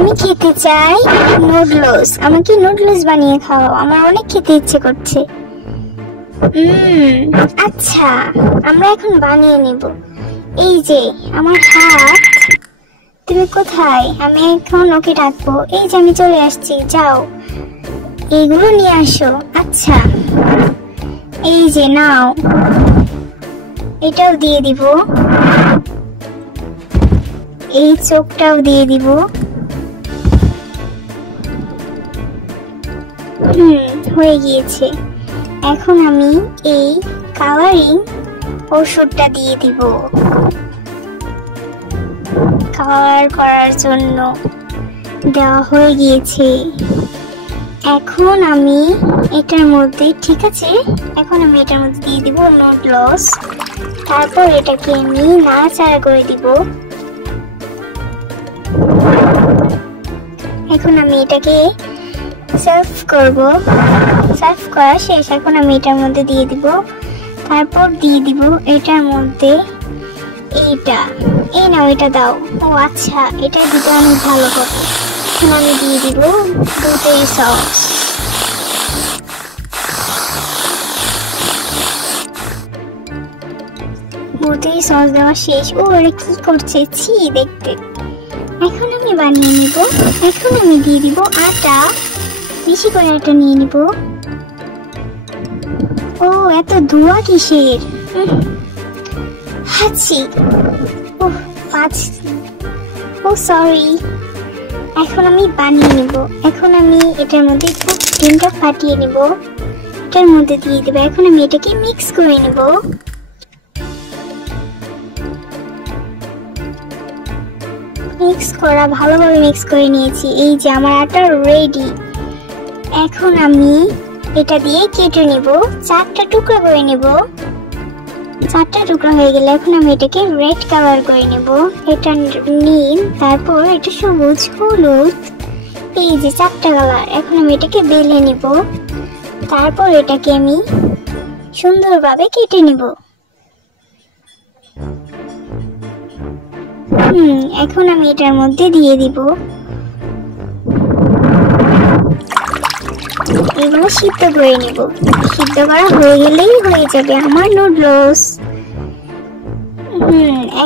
আমি খেতে চাই নুডলস। আমাকে নুডলস বানিয়ে খাও, আমার অনেক খেতে ইচ্ছে করছে। আচ্ছা, আমরা এখন বানিয়ে নেব। এই যে আমার হাত, তুমি কোথায়? আমি এখন ওকে ডাকবো। এই যে আমি চলে আসছি, যাও এইগুলো নিয়ে আসো। আচ্ছা, এই যে নাও, এটাও দিয়ে দিব, এই চোখটাও দিয়ে দিব। হয়ে গিয়েছে। এখন আমি এই কালারিং ওষুধটা দিয়ে দিব কালার করার জন্য। দেওয়া হয়ে গিয়েছে। এখন আমি এটার মধ্যে, ঠিক আছে, এখন আমি এটার মধ্যে দিয়ে দিব নুডলস। তারপর এটাকে আমি নাড়াচাড়া করে দিব। এখন আমি এটাকে সার্ভ করব। সার্ভ করা শেষ। এখন আমি এটার মধ্যে দিয়ে দিব। তারপর দিয়ে দিব এটার মধ্যে এইটা। এই নাও, এটা দাও। ও আচ্ছা, এটা দিতে অনেক ভালো হবে। এখন আমি দিয়ে দিব দুধের সস। দুধের সস দেওয়া শেষ। ও এটা কি করছে, ছি দেখতে। এখন আমি বানিয়ে নিব। এখন আমি দিয়ে দিব আটা, বেশি করে আটা নিয়ে নিব। ও এত ধোঁয়া কিসের? হাঁচি। ও সরি। এখন আমি বানিয়ে নিব। এখন আমি এটার মধ্যে একটু ডিমটা ফাটিয়ে নিব, এটার মধ্যে দিয়ে দেব। এখন আমি এটাকে মিক্স করে নেব। মিক্স করা, ভালোভাবে মিক্স করে নিয়েছি। এই যে আমার আটা রেডি। এখন আমি এটা দিয়ে কেটে নেব, 4টা টুকরো করে নেব। 4টা টুকরো হয়ে গেলে এখন আমি এটাকে রেড কালার করে নেব। এটা নীল, তারপর এটা সবুজ, হলুদ। এই যে 4টা কালার। এখন আমি এটাকে বেলে নেব। তারপর এটাকে আমি সুন্দরভাবে কেটে নেব। এখন আমি এটার মধ্যে দিয়ে দিব। এগুলো সিদ্ধ করে নেব। সিদ্ধ করা হয়ে গেলেই হয়ে যাবে আমার নুডলস।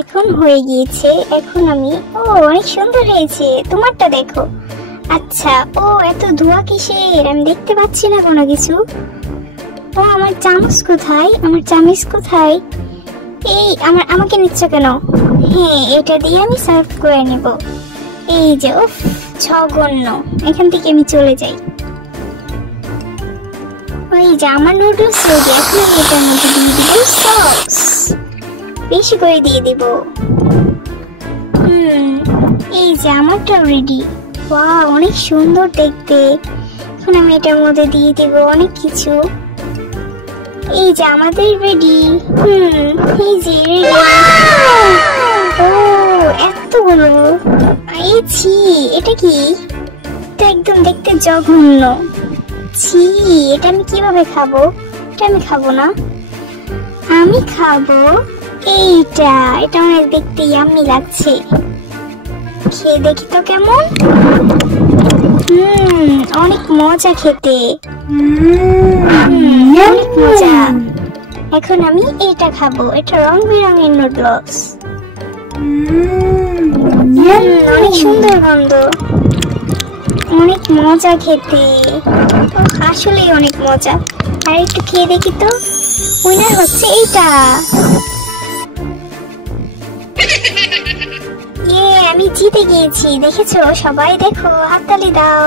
এখন হয়ে গিয়েছে। এখন আমি, ও অনেক সুন্দর হয়েছে। তোমারটা দেখো। আচ্ছা, ও এত ধোঁয়া কিসের? আমি দেখতে পাচ্ছি না কোনো কিছু। ও আমার চামচ কোথায়? আমার চামচ কোথায়? এই আমাকে নিচ্ছ কেন? হ্যাঁ, এটা দিয়ে আমি সার্ভ করে নেব। এই যে, উফ জঘন্য। এখান থেকে আমি চলে যাই। ওই যে আমার নুডলস রেডি। এখন আমি এটার মধ্যে দিয়ে দিব সস, বেশি করে দিয়ে দিব। এই যে আমারটা রেডি। ওয়াও, অনেক সুন্দর দেখতে। এখন আমি এটার মধ্যে দিয়ে দিব অনেক কিছু। এই যে আমাদের রেডি। এই যে রেডি। ও এতগুলো। এই ছি, এটা কি? এটা একদম দেখতে জঘন্য। ছি, এটা আমি কিভাবে খাবো? এটা আমি খাবো না। আমি খাবো এইটা। এটা অনেক দেখতে ইয়াম্মি লাগছে। খেয়ে দেখি তো কেমন। অনেক মজা খেতে। অনেক মজা। এখন আমি এইটা খাবো। এটা রং বেরঙের নুডলস। অনেক সুন্দর গন্ধ, অনেক মজা খেতে। আসলেই অনেক মজা। আর একটু খেয়ে দেখি তো। উইনার হচ্ছে এইটা। আমি জিতে গিয়েছি। দেখেছো? সবাই দেখো, হাততালি দাও।